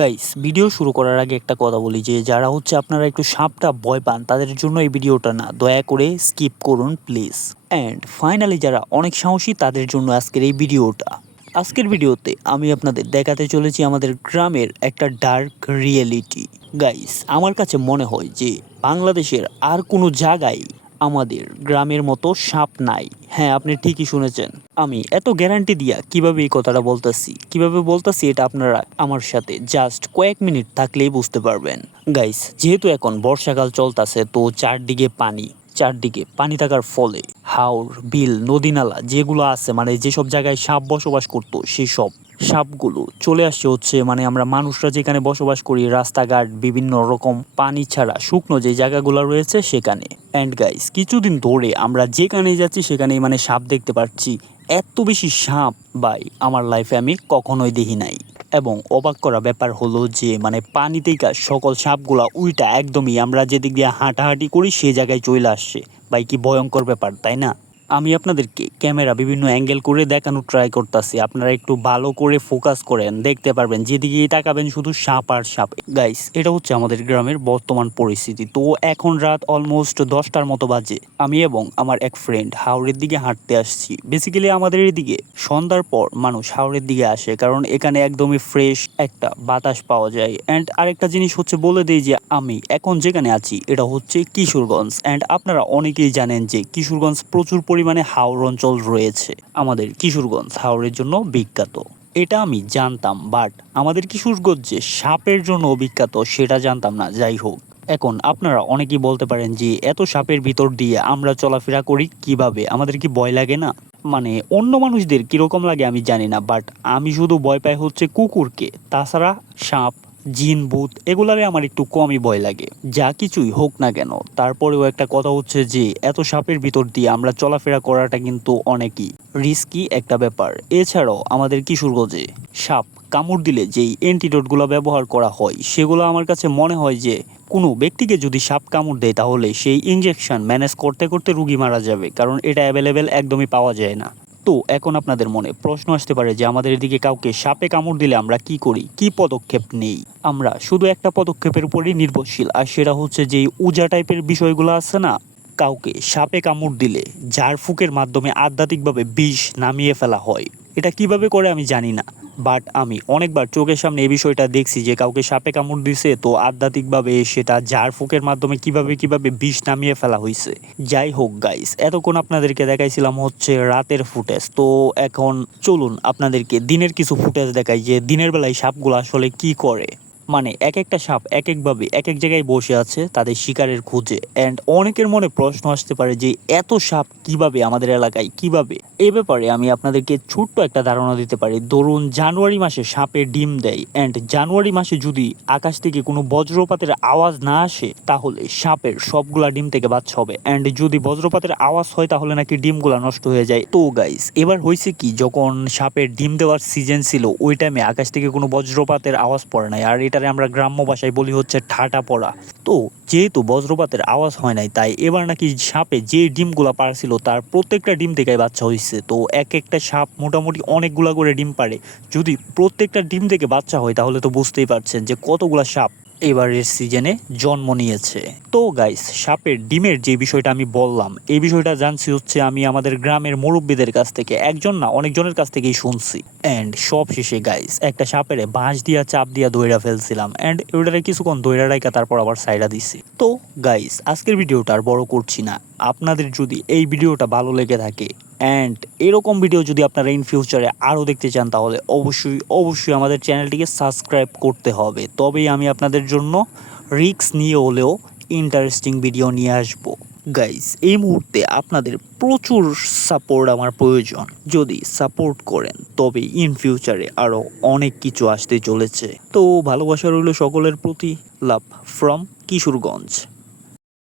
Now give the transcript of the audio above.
Guys video শুরু করার আগে একটা কথা বলি যে, যারা হচ্ছে আপনারা একটু সাপটা ভয় পান, তাদের জন্য এই ভিডিওটা না। দয়া করে স্কিপ করুন প্লিজ অ্যান্ড ফাইনালি যারা অনেক সাহসী, তাদের জন্য আজকের এই ভিডিওটা আজকের ভিডিওতে আমি আপনাদের দেখাতে চলেছি আমাদের গ্রামের একটা ডার্ক রিয়েলিটি গাইস আমার কাছে মনে হয় যে, বাংলাদেশের আর কোনো জায়গায় আমাদের গ্রামের মতো সাপ নাই। হ্যাঁ আপনি ঠিকই শুনেছেন। আমি এত গ্যারান্টি দিয়া কীভাবে এই কথাটা বলতেছি? কীভাবে বলতেছি এটা আপনারা আমার সাথে জাস্ট কয়েক মিনিট থাকলেই বুঝতে পারবেন। গাইস যেহেতু এখন বর্ষাকাল চলতেছে, তো চারদিকে পানি চারদিকে পানি থাকার ফলে হাওর, বিল নদী নালা যেগুলো আছে মানে যেসব জায়গায় সাপ বসবাস করতো সেই সব সাপগুলো চলে আসছে হচ্ছে মানে আমরা মানুষরা যেখানে বসবাস করি, রাস্তাঘাট, বিভিন্ন রকম পানি ছাড়া শুকনো যে জায়গাগুলো রয়েছে সেখানে। অ্যান্ড গাইস কিছুদিন ধরে আমরা যেখানে যাচ্ছি সেখানেই মানে সাপ দেখতে পাচ্ছি। এত বেশি সাপ ভাই, আমার লাইফে আমি কখনোই দেখি নাই। এবং অবাক করা ব্যাপার হলো যে মানে পানি থেকে সকল সাপগুলা উইটা একদমই আমরা যেদিক দিয়ে হাঁটাহাঁটি করি সেই জায়গায় চলে আসছে। ভাই, কি ভয়ঙ্কর ব্যাপার, তাই না? আমি আপনাদেরকে ক্যামেরা বিভিন্ন অ্যাঙ্গেল করে দেখানোর ট্রাই করতেছি। আপনারা একটু ভালো করে ফোকাস করেন, দেখতে পারবেন। যেদিকে তাকাবেন শুধু সাপ আর সাপ। গাইস এটা হচ্ছে আমাদের গ্রামের বর্তমান পরিস্থিতি। তো এখন রাত অলমোস্ট দশটার মতো বাজে। আমি এবং আমার এক ফ্রেন্ড হাওড়ের দিকে হাঁটতে আসছি। বেসিক্যালি আমাদের এদিকে সন্ধ্যার পর মানুষ হাওড়ের দিকে আসে, কারণ এখানে একদমই ফ্রেশ একটা বাতাস পাওয়া যায়। অ্যান্ড আরেকটা জিনিস হচ্ছে বলে দিই যে আমি এখন যেখানে আছি, এটা হচ্ছে কিশোরগঞ্জ। অ্যান্ড আপনারা অনেকেই জানেন যে কিশোরগঞ্জ প্রচুর পরিমাণে হাওর অঞ্চল রয়েছে আমাদের কিশোরগঞ্জ হাওড়ের জন্য বিখ্যাত। এটা আমি জানতাম বাট আমাদের কিশোরগঞ্জ যে সাপের জন্য বিখ্যাত সেটা জানতাম না, যাই হোক। এখন আপনারা অনেকেই বলতে পারেন যে এত সাপের ভিতর দিয়ে আমরা চলাফেরা করি কীভাবে? আমাদের কি ভয় লাগে না? মানে অন্য মানুষদের কীরকম লাগে আমি জানি না বাট আমি শুধু ভয় পাই হচ্ছে কুকুরকে। তাছাড়া সাপ জিন, ভূত, এগুলারে আমার একটু কমই ভয় লাগে। যা কিছুই হোক না কেন, তারপরেও একটা কথা হচ্ছে যে, এত সাপের ভিতর দিয়ে আমরা চলাফেরা করাটা কিন্তু অনেকই রিস্কি একটা ব্যাপার। এছাড়াও আমাদের কিশোরগঞ্জে সাপ কামড় দিলে যেই অ্যান্টিডোটগুলো ব্যবহার করা হয়, সেগুলো আমার কাছে মনে হয় যে, কোনো ব্যক্তিকে যদি সাপ কামড় দেয় তাহলে সেই ইঞ্জেকশন ম্যানেজ করতে করতে রুগী মারা যাবে, কারণ এটা অ্যাভেলেবেল একদমই পাওয়া যায় না। তো এখন আপনাদের মনে প্রশ্ন আসতে পারে যে আমাদের এদিকে কাউকে সাপে কামড় দিলে আমরা কি করি? কি পদক্ষেপ নেই? আমরা শুধু একটা পদক্ষেপের উপরই নির্ভরশীল। আর সেটা হচ্ছে যে উজা টাইপের বিষয়গুলো আছে না, কাউকে সাপে কামড় দিলে ঝাড়ফুকের মাধ্যমে আধ্যাত্মিকভাবে বিষ নামিয়ে ফেলা হয়। এটা কীভাবে করে আমি জানি না বাট আমি অনেকবার চোখের সামনে এই বিষয়টা দেখছি যে কাউকে সাপে কামড় দিছে, তো আধ্যাত্মিকভাবে সেটা জার ফুকের মাধ্যমে কীভাবে কীভাবে বিষ নামিয়ে ফেলা হয়েছে যাই হোক গাইস এতক্ষণ আপনাদেরকে দেখাইছিলাম হচ্ছে রাতের ফুটেজ। তো এখন চলুন আপনাদেরকে দিনের কিছু ফুটেজ দেখাই যে দিনের বেলায় সাপগুলো আসলে কি করে। মানে এক একটা সাপ, এক একভাবে এক এক জায়গায় বসে আছে তাদের শিকারের খোঁজে। অ্যান্ড অনেকের মনে প্রশ্ন আসতে পারে যে, এত সাপ কীভাবে আমাদের এলাকায়, কীভাবে? এ ব্যাপারে আমি আপনাদেরকে ছোট্ট একটা ধারণা দিতে পারি। ধরুন, জানুয়ারি মাসে সাপে ডিম দেয়। অ্যান্ড জানুয়ারি মাসে যদি আকাশ থেকে কোনো বজ্রপাতের আওয়াজ না আসে, তাহলে সাপের সবগুলা ডিম থেকে বাচ্চা হবে। অ্যান্ড যদি বজ্রপাতের আওয়াজ হয়, তাহলে নাকি ডিমগুলা নষ্ট হয়ে যায়। তো গাইস এবার হয়েছে কি, যখন সাপের ডিম দেওয়ার সিজন ছিল, ওই টাইমে আকাশ থেকে কোনো বজ্রপাতের আওয়াজ পড়ে নাই। আর এটারে আমরা গ্রাম্য ভাষায় বলি হচ্ছে ঠাটা পড়া। তো যেহেতু বজ্রপাতের আওয়াজ হয় নাই, তাই এবার নাকি সাপে যে ডিমগুলো পারছিল, তার প্রত্যেকটা ডিম থেকে বাচ্চা হয়েছে তো এক একটা সাপ মোটামুটি অনেকগুলা করে ডিম পারে। যদি প্রত্যেকটা ডিম থেকে বাচ্চা হয়, তাহলে তো বুঝতেই পারছেন যে কতগুলা সাপ এবারের সিজনে জন্ম নিয়েছে। তো গাইস সাপের ডিমের যে বিষয়টা আমি বললাম, এই বিষয়টা জানছি হচ্ছে আমি আমাদের গ্রামের মুরব্বীদের কাছ থেকে, একজন না, অনেকজনের কাছ থেকেই শুনছি। অ্যান্ড সব শেষে গাইস একটা সাপের বাঁশ দিয়া, চাপ দিয়া দইরা ফেলছিলাম। অ্যান্ড ওইটারে কিছুক্ষণ দইরা রাইকা তারপর আবার সাইডা দিছি। তো গাইস আজকের ভিডিওটা আর বড় করছি না। আপনাদের যদি এই ভিডিওটা ভালো লেগে থাকে অ্যান্ড এরকম ভিডিও যদি আপনারা ইন ফিউচারে আরও দেখতে চান, তাহলে অবশ্যই অবশ্যই আমাদের চ্যানেলটিকে সাবস্ক্রাইব করতে হবে। তবেই আমি আপনাদের জন্য রিক্স নিয়ে হলেও ইন্টারেস্টিং ভিডিও নিয়ে আসব। গাইস এই মুহূর্তে আপনাদের প্রচুর সাপোর্ট আমার প্রয়োজন। যদি সাপোর্ট করেন, তবে ইন ফিউচারে আরও অনেক কিছু আসতে চলেছে। তো ভালোবাসা রইল সকলের প্রতি। Love from Kishoreganj.